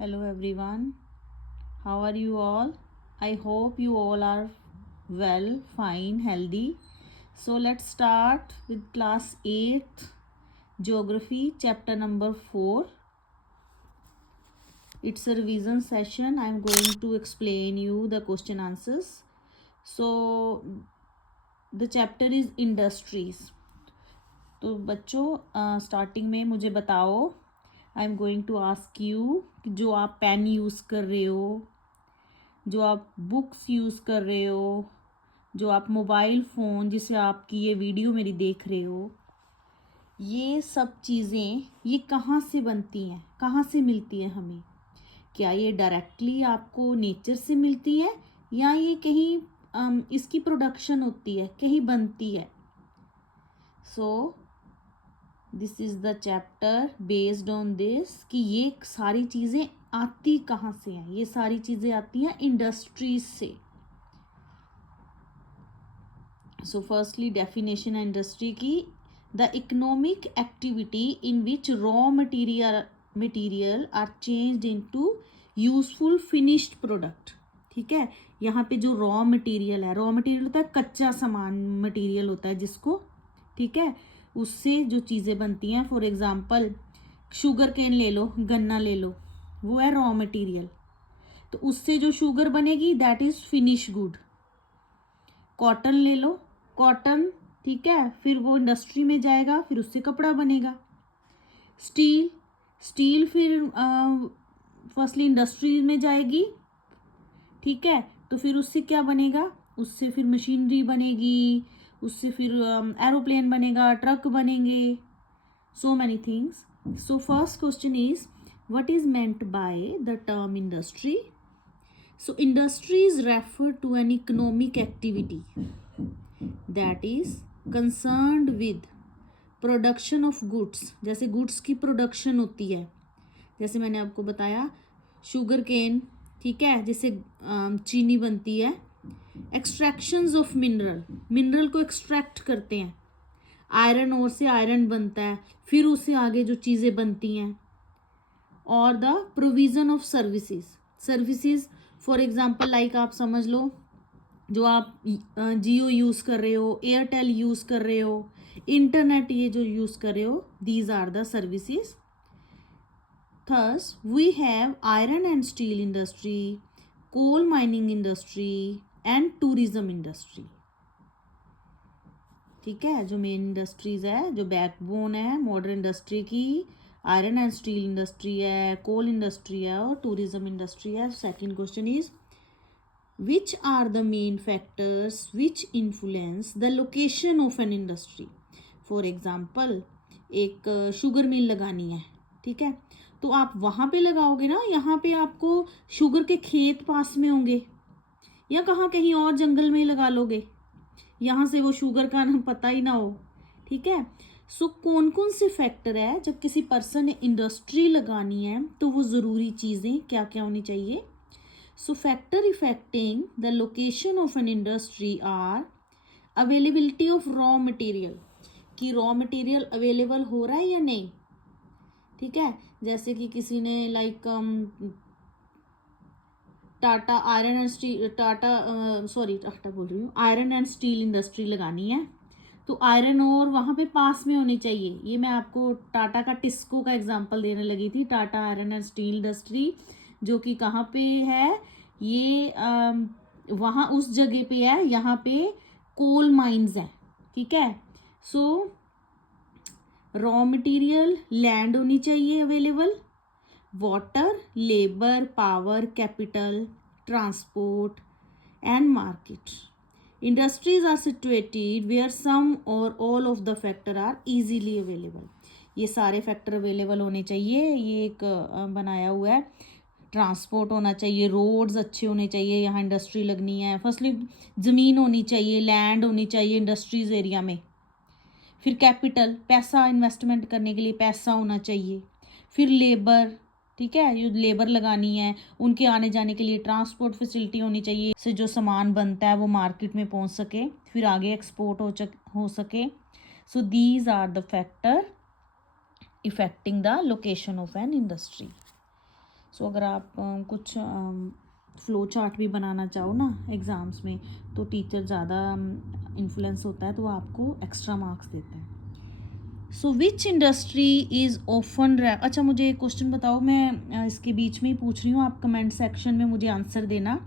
Hello everyone. How are you all? I hope you all are well, fine, healthy. So let's start with class 8 geography chapter number 4. It's a revision session. I'm going to explain you the question answers. So the chapter is industries. तो बच्चों starting में मुझे बताओ, I am going to ask you जो आप pen use कर रहे हो, जो आप बुक्स यूज़ कर रहे हो, जो आप मोबाइल फ़ोन जिसे आपकी ये वीडियो मेरी देख रहे हो, ये सब चीज़ें ये कहाँ से बनती हैं, कहाँ से मिलती हैं हमें? क्या ये डायरेक्टली आपको नेचर से मिलती है या ये कहीं इसकी प्रोडक्शन होती है, कहीं बनती है? So this is the chapter based on this कि ये सारी चीज़ें आती कहाँ से हैं? ये सारी चीज़ें आती हैं इंडस्ट्रीज से. सो फर्स्टली डेफिनेशन है इंडस्ट्री की, the economic activity in which raw material are changed into useful finished product. ठीक है, यहाँ पे जो रॉ मटेरियल है, रॉ मटेरियल होता है कच्चा सामान, मटेरियल होता है जिसको, ठीक है, उससे जो चीज़ें बनती हैं. फॉर एग्जांपल शुगर केन ले लो, गन्ना ले लो, वो है रॉ मटेरियल. तो उससे जो शुगर बनेगी that is finish good. Cotton ले लो, कॉटन, ठीक है, फिर वो इंडस्ट्री में जाएगा, फिर उससे कपड़ा बनेगा. स्टील, स्टील फिर फर्स्टली इंडस्ट्री में जाएगी, ठीक है, तो फिर उससे क्या बनेगा, उससे फिर मशीनरी बनेगी, उससे फिर एरोप्लेन बनेगा, ट्रक बनेंगे, so many things. So first question is what is meant by the term industry? So industry is refer to an economic activity that is concerned with production of goods. जैसे goods की production होती है, जैसे मैंने आपको बताया sugar cane, ठीक है, जिससे चीनी बनती है. एक्सट्रैक्शंस ऑफ मिनरल, मिनरल को एक्सट्रैक्ट करते हैं. आयरन ओर से आयरन बनता है, फिर उससे आगे जो चीज़ें बनती हैं. और the provision of services, services for example like आप समझ लो जो आप जियो यूज़ कर रहे हो, एयरटेल यूज़ कर रहे हो, इंटरनेट ये जो यूज़ कर रहे हो, these are the services. Thus, we have iron and steel industry, coal mining industry and tourism industry. ठीक है, जो मेन इंडस्ट्रीज है, जो बैकबोन है मॉडर्न इंडस्ट्री की, आयरन एंड स्टील इंडस्ट्री है, कोल इंडस्ट्री है और टूरिज्म इंडस्ट्री है. Second question is which are the main factors which influence the location of an industry? For example एक शुगर मिल लगानी है, ठीक है, तो आप वहाँ पे लगाओगे ना, यहाँ पे आपको शुगर के खेत पास में होंगे या कहाँ कहीं और जंगल में लगा लोगे, यहाँ से वो शुगर का ना पता ही ना हो. ठीक है, सो कौन कौन से फैक्टर है जब किसी पर्सन ने इंडस्ट्री लगानी है तो वो ज़रूरी चीज़ें क्या क्या होनी चाहिए? So factor affecting the location of an industry are availability of raw material, कि रॉ मटेरियल अवेलेबल हो रहा है या नहीं. ठीक है, जैसे कि किसी ने like Tata iron and steel, Tata बोल रही हूँ, आयरन एंड स्टील इंडस्ट्री लगानी है, तो आयरन और वहाँ पे पास में होनी चाहिए. ये मैं आपको टाटा का टिस्को का एग्जांपल देने लगी थी, Tata iron and steel industry, जो कि कहाँ पे है, ये वहाँ उस जगह पे है, यहाँ पे कोल माइंस हैं. ठीक है, सो रॉ मटेरियल, लैंड होनी चाहिए available, water, labour, power, capital, transport and market. Industries are situated where some और all of the factor are easily available. ये सारे फैक्टर अवेलेबल होने चाहिए. ये एक बनाया हुआ है. ट्रांसपोर्ट होना चाहिए, रोड्स अच्छे होने चाहिए, यहाँ इंडस्ट्री लगनी है. फर्स्टली ज़मीन होनी चाहिए, लैंड होनी चाहिए इंडस्ट्रीज एरिया में. फिर कैपिटल, पैसा इन्वेस्टमेंट करने के लिए पैसा होना चाहिए. फिर लेबर, ठीक है, ये लेबर लगानी है, उनके आने जाने के लिए ट्रांसपोर्ट फैसिलिटी होनी चाहिए, से जो सामान बनता है वो मार्केट में पहुंच सके, फिर आगे एक्सपोर्ट हो सके. So these are the factor affecting the location of an industry. So अगर आप कुछ फ्लो चार्ट भी बनाना चाहो ना एग्ज़ाम्स में, तो टीचर ज़्यादा इन्फ्लुएंस होता है तो वो आपको एक्स्ट्रा मार्क्स देते हैं. सो विच इंडस्ट्री इज़ ऑफन अच्छा मुझे एक क्वेश्चन बताओ, मैं इसके बीच में ही पूछ रही हूँ, आप कमेंट सेक्शन में मुझे आंसर देना,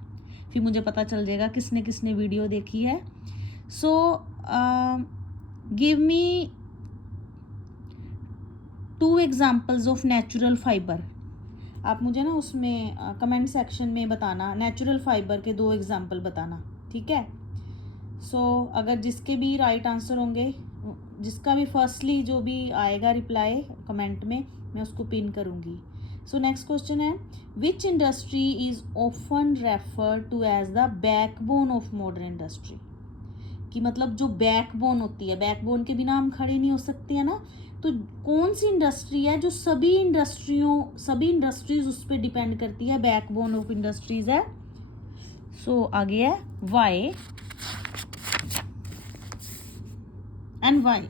फिर मुझे पता चल जाएगा किसने किसने वीडियो देखी है. So give me 2 examples of natural fibre. आप मुझे ना उसमें कमेंट सेक्शन में बताना, नेचुरल फाइबर के 2 एग्जाम्पल बताना, ठीक है. सो अगर जिसके भी राइट आंसर होंगे, जिसका भी फर्स्टली जो भी आएगा रिप्लाई कमेंट में, मैं उसको पिन करूँगी. सो नेक्स्ट क्वेश्चन है, which industry is often refer to as the backbone of modern industry. कि मतलब जो बैकबोन होती है, बैकबोन के बिना हम खड़े नहीं हो सकते हैं ना, तो कौन सी इंडस्ट्री है जो सभी इंडस्ट्रीज उस पर डिपेंड करती है, बैकबोन ऑफ इंडस्ट्रीज है. सो आगे है why and why.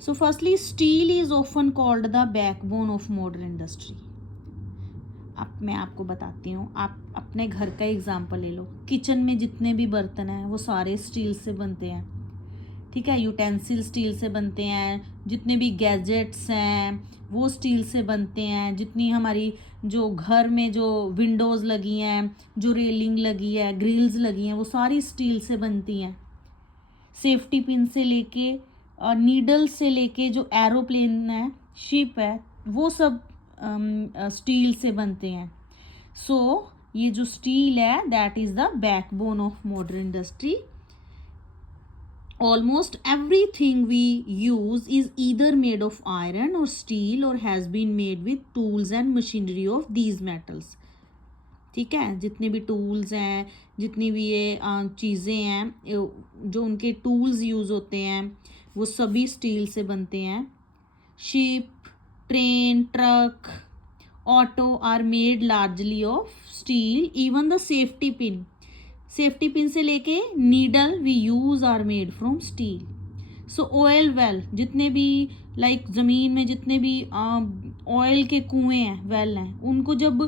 So firstly steel is often called the backbone of modern industry. अब मैं आपको बताती हूँ, आप अपने घर का एग्जाम्पल ले लो. किचन में जितने भी बर्तन हैं वो सारे स्टील से बनते हैं, ठीक है. यूटेंसिल स्टील से बनते हैं, जितने भी गैजेट्स हैं वो स्टील से बनते हैं, जितनी हमारी जो घर में जो विंडोज़ लगी हैं, जो रेलिंग लगी है, ग्रिल्स लगी हैं, वो सारी स्टील से बनती हैं. सेफ्टी पिन से लेके और नीडल से लेके जो एरोप्लेन है, शिप है, वो सब स्टील से बनते हैं. सो ये जो स्टील है that is the backbone of modern industry. Almost everything we use is either made of iron or steel or has been made with tools and machinery of these metals. ठीक है, जितने भी टूल्स हैं, जितनी भी ये चीज़ें हैं, जो उनके टूल्स यूज़ होते हैं वो सभी स्टील से बनते हैं. Ship, train, truck, auto are made largely of steel. Even the safety pin से लेके needle we use are made from steel. So oil well, जितने भी लाइक ज़मीन में जितने भी ऑयल के कुएँ हैं, वेल हैं, उनको जब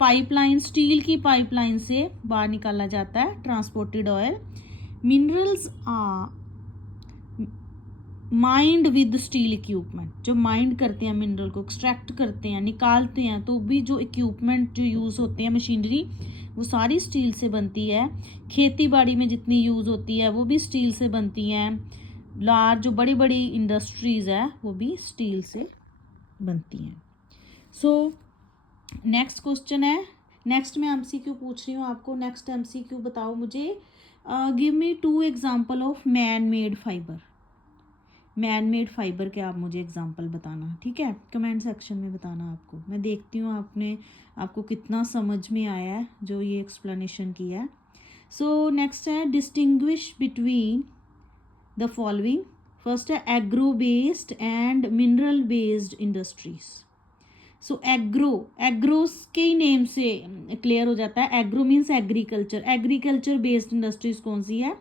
पाइपलाइन, स्टील की पाइपलाइन से बाहर निकाला जाता है, transported oil. Minerals mind with steel equipment. जो माइंड करते हैं मिनरल को, एक्सट्रैक्ट करते हैं, निकालते हैं, तो भी जो इक्विपमेंट जो यूज़ होते हैं, मशीनरी, वो सारी स्टील से बनती है. खेती बाड़ी में जितनी यूज़ होती है वो भी स्टील से बनती हैं. लार्ज जो बड़ी बड़ी इंडस्ट्रीज़ है वो भी स्टील से बनती हैं. सो नेक्स्ट क्वेश्चन है, नेक्स्ट मैं एमसीक्यू पूछ रही हूँ आपको. नेक्स्ट एमसीक्यू बताओ मुझे, give me 2 example of man made fibre. Man made fibre के आप मुझे एग्जांपल बताना, ठीक है, कमेंट सेक्शन में बताना. मैं देखती हूँ आपको कितना समझ में आया है जो ये एक्सप्लेनेशन किया है. सो नेक्स्ट है, distinguish between the following. First है agro based and mineral based industries. So agro के ही नेम से क्लियर हो जाता है. Agro means agriculture based industries कौन सी है?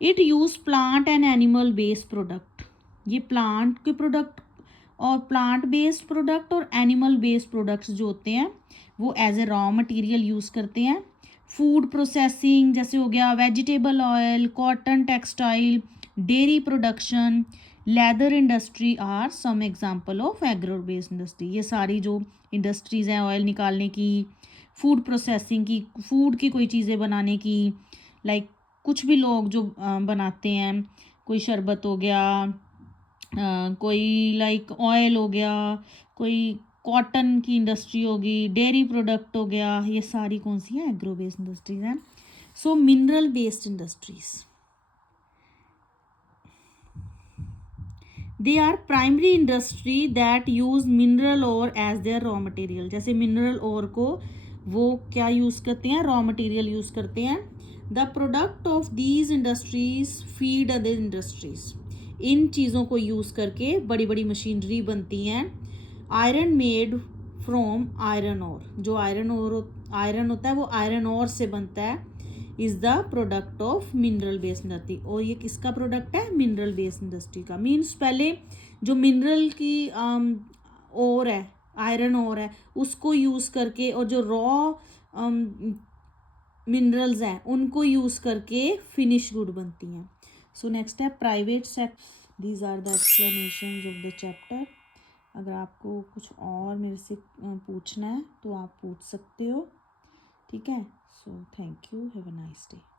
It use plant and animal based product. ये प्लांट के प्रोडक्ट और प्लांट बेस्ड प्रोडक्ट और एनिमल बेस्ड प्रोडक्ट्स जो होते हैं वो as a raw material use करते हैं. फूड प्रोसेसिंग जैसे हो गया vegetable oil, cotton textile, dairy production, leather industry are some example of agro based industry. ये सारी जो इंडस्ट्रीज़ हैं, ऑयल निकालने की, फूड प्रोसेसिंग की, फूड की कोई चीज़ें बनाने की, लाइक कुछ भी लोग जो बनाते हैं, कोई शरबत हो गया, कोई लाइक ऑयल हो गया, कोई कॉटन की इंडस्ट्री होगी, डेयरी प्रोडक्ट हो गया, ये सारी कौन सी है? एग्रो बेस्ड इंडस्ट्रीज हैं. So mineral based industries, they are primary industry that use mineral ore as their raw material. जैसे मिनरल ओर को वो क्या यूज़ करते हैं? रॉ मटेरियल यूज़ करते हैं. The product of these industries feed other industries. इन चीज़ों को यूज़ करके बड़ी बड़ी मशीनरी बनती हैं. Iron made from iron ore. जो आयरन होता है वो आयरन ओर से बनता है. Is the product of mineral based industry. और ये किसका प्रोडक्ट है? मिनरल बेस्ड इंडस्ट्री का. मीन्स पहले जो मिनरल की ओर है, आयरन और है उसको यूज़ करके, और जो रॉ मिनरल्स हैं उनको यूज़ करके फिनिश गुड बनती हैं. सो नेक्स्ट है private sector. These are the explanations of the chapter. अगर आपको कुछ और मेरे से पूछना है तो आप पूछ सकते हो. ठीक है. So thank you. Have a nice day.